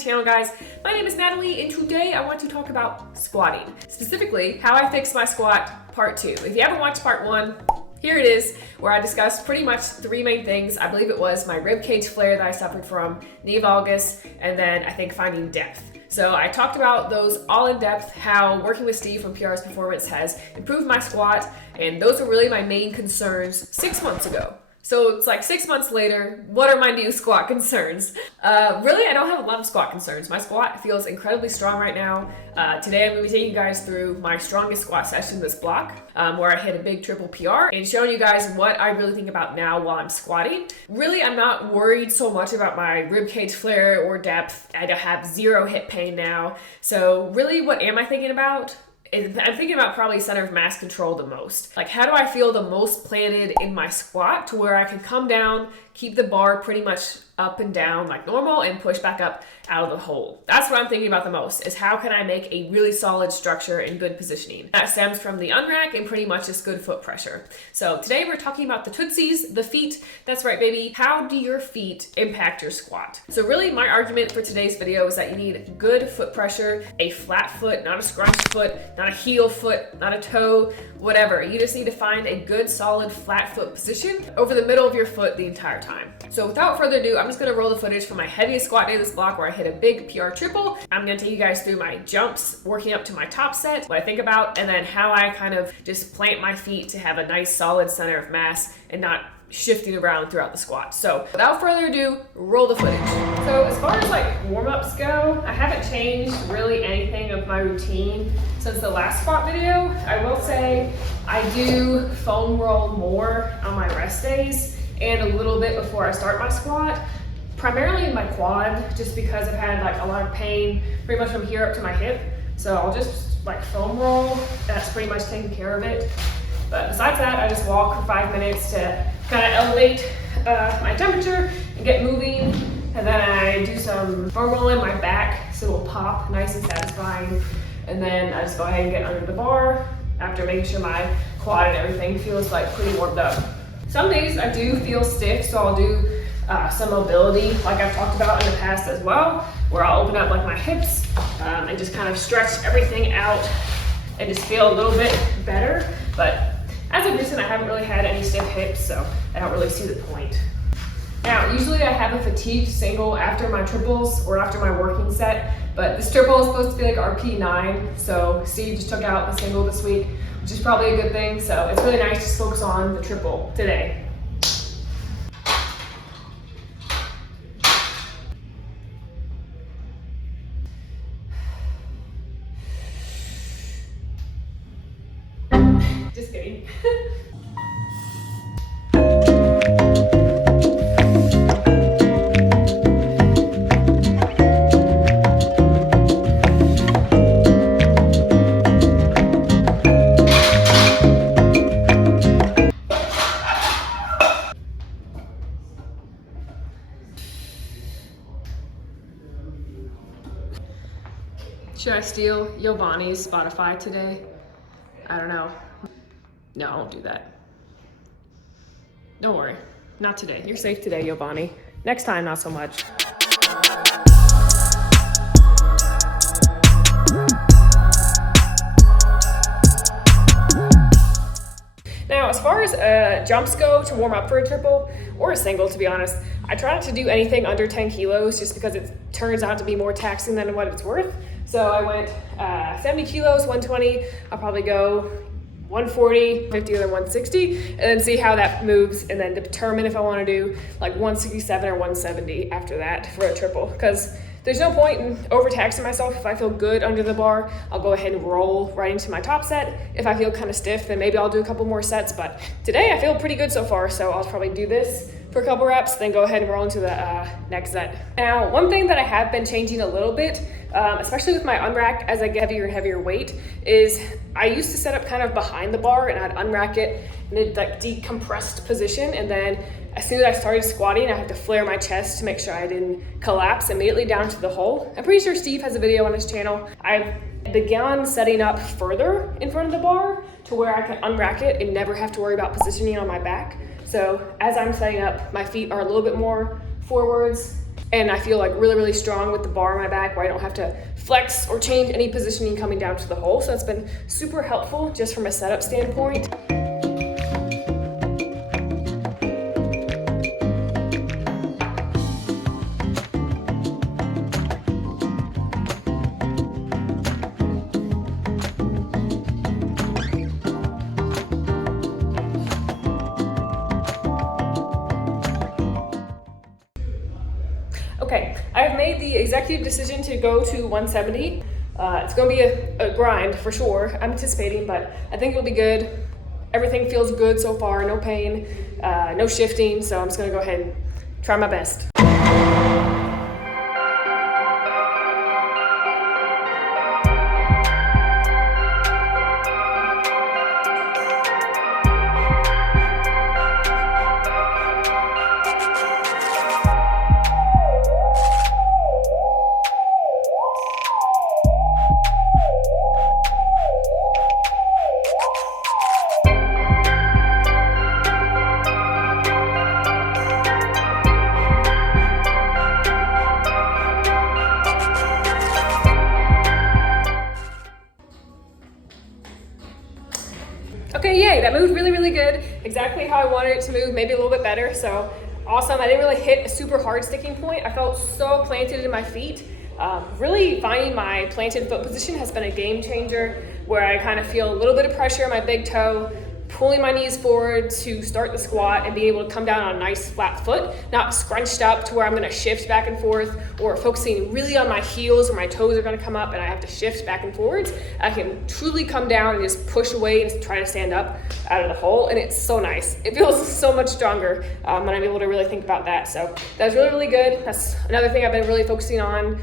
the channel, guys. My name is Natalie, and today I want to talk about squatting. Specifically, how I fixed my squat, part 2. If you haven't watched part 1, here it is, where I discussed pretty much 3 main things. I believe it was my rib cage flare that I suffered from, knee valgus, and then I think finding depth. So I talked about those all in depth, how working with Steve from PR's Performance has improved my squat, and those were really my main concerns 6 months ago. So it's like 6 months later, what are my new squat concerns? Really, I don't have a lot of squat concerns. My squat feels incredibly strong right now. Today I'm going to be taking you guys through my strongest squat session this block, where I hit a big triple PR, and showing you guys what I really think about now while I'm squatting. Really, I'm not worried so much about my rib cage flare or depth. I have zero hip pain now. So really, what am I thinking about? I'm thinking about probably center of mass control the most. Like, how do I feel the most planted in my squat to where I can come down, keep the bar pretty much up and down like normal, and push back up out of the hole? That's what I'm thinking about the most, is how can I make a really solid structure and good positioning. That stems from the unrack and pretty much just good foot pressure. So today we're talking about the tootsies, the feet. That's right, baby. How do your feet impact your squat? So really, my argument for today's video is that you need good foot pressure, a flat foot, not a scrunched foot, not a heel foot, not a toe, whatever. You just need to find a good solid flat foot position over the middle of your foot the entire time. So without further ado, I'm just gonna roll the footage from my heaviest squat day of this block, where I hit a big PR triple. I'm gonna take you guys through my jumps, working up to my top set, what I think about, and then how I kind of just plant my feet to have a nice solid center of mass and not shifting around throughout the squat. So without further ado, roll the footage. So as far as like warm-ups go, I haven't changed really anything of my routine since the last squat video. I will say I do foam roll more on my rest days and a little bit before I start my squat, primarily in my quad, just because I've had like a lot of pain pretty much from here up to my hip. So I'll just like foam roll. That's pretty much taking care of it. But besides that, I just walk for 5 minutes to kind of elevate my temperature and get moving. And then I do some foam rolling my back so it'll pop nice and satisfying. And then I just go ahead and get under the bar after making sure my quad and everything feels like pretty warmed up. Some days I do feel stiff, so I'll do some mobility like I've talked about in the past as well, where I'll open up like my hips and just kind of stretch everything out and just feel a little bit better. But as of recent, I haven't really had any stiff hips, so I don't really see the point. Now, usually I have a fatigue single after my triples or after my working set, but this triple is supposed to be like RP9, so Steve just took out the single this week, which is probably a good thing. So it's really nice to just focus on the triple today. Just kidding. Should I steal Giovanni's Spotify today? I don't know. No, I won't do that. Don't worry, not today. You're safe today, Giovanni. Next time, not so much. Now, as far as jumps go to warm up for a triple or a single, to be honest, I try not to do anything under 10 kilos just because it turns out to be more taxing than what it's worth. So I went 70 kilos, 120. I'll probably go 140, 50, or then 160, and then see how that moves, and then determine if I want to do like 167 or 170 after that for a triple, because there's no point in overtaxing myself. If I feel good under the bar, I'll go ahead and roll right into my top set. If I feel kind of stiff, then maybe I'll do a couple more sets, but today I feel pretty good so far, so I'll probably do this for a couple reps, then go ahead and roll into the next set. Now, one thing that I have been changing a little bit, especially with my unrack as I get heavier and heavier weight, is I used to set up kind of behind the bar, and I'd unrack it in a like decompressed position, and then as soon as I started squatting, I had to flare my chest to make sure I didn't collapse immediately down to the hole. I'm pretty sure Steve has a video on his channel. I've begun setting up further in front of the bar to where I can unrack it and never have to worry about positioning on my back. So as I'm setting up, my feet are a little bit more forwards and I feel like really, really strong with the bar on my back where I don't have to flex or change any positioning coming down to the hole. So it's been super helpful just from a setup standpoint. Okay, I have made the executive decision to go to 170. It's gonna be a grind for sure, I'm anticipating, but I think it'll be good. Everything feels good so far, no pain, no shifting, so I'm just gonna go ahead and try my best. Okay, yay, that moved really, really good. Exactly how I wanted it to move, maybe a little bit better, so awesome. I didn't really hit a super hard sticking point. I felt so planted in my feet. Really finding my planted foot position has been a game changer, where I kind of feel a little bit of pressure on my big toe, pulling my knees forward to start the squat and being able to come down on a nice flat foot, not scrunched up to where I'm gonna shift back and forth or focusing really on my heels where my toes are gonna come up and I have to shift back and forwards. I can truly come down and just push away and try to stand up out of the hole, and it's so nice. It feels so much stronger when I'm able to really think about that. So that's really, really good. That's another thing I've been really focusing on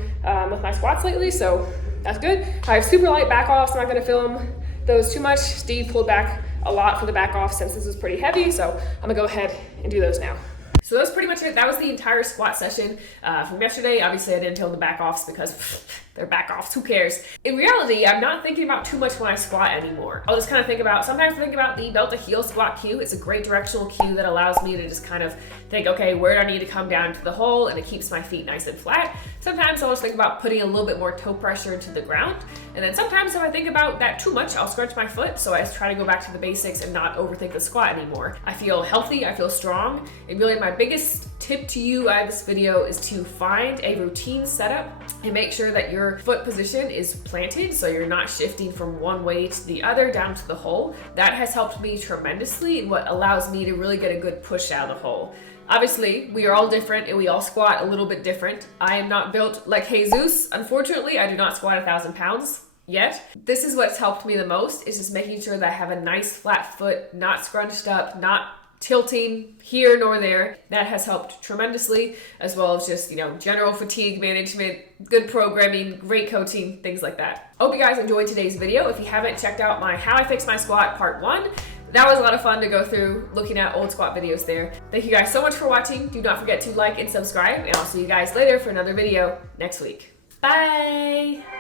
with my squats lately, so that's good. I have super light back offs. I'm not gonna film those too much. Steve pulled back a lot for the back off since this is pretty heavy, so I'm gonna go ahead and do those now. So that's pretty much it. That was the entire squat session from yesterday. Obviously I didn't film the back offs because they're back offs, who cares? In reality, I'm not thinking about too much when I squat anymore. I'll just kind of think about, sometimes I think about the belt to heel squat cue. It's a great directional cue that allows me to just kind of think, okay, where do I need to come down to the hole? And it keeps my feet nice and flat. Sometimes I'll just think about putting a little bit more toe pressure into the ground. And then sometimes if I think about that too much, I'll scrunch my foot. So I just try to go back to the basics and not overthink the squat anymore. I feel healthy, I feel strong. And really my biggest tip to you out of this video is to find a routine setup and make sure that your foot position is planted so you're not shifting from one way to the other down to the hole. That has helped me tremendously and what allows me to really get a good push out of the hole. Obviously, we are all different and we all squat a little bit different. I am not built like Jesus. Unfortunately, I do not squat 1,000 pounds yet. This is what's helped me the most, is just making sure that I have a nice flat foot, not scrunched up, not tilting here nor there. That has helped tremendously, as well as just, general fatigue management, good programming, great coaching, things like that. Hope you guys enjoyed today's video. If you haven't checked out my How I Fix My Squat Part 1, that was a lot of fun to go through looking at old squat videos there. Thank you guys so much for watching. Do not forget to like and subscribe, and I'll see you guys later for another video next week. Bye!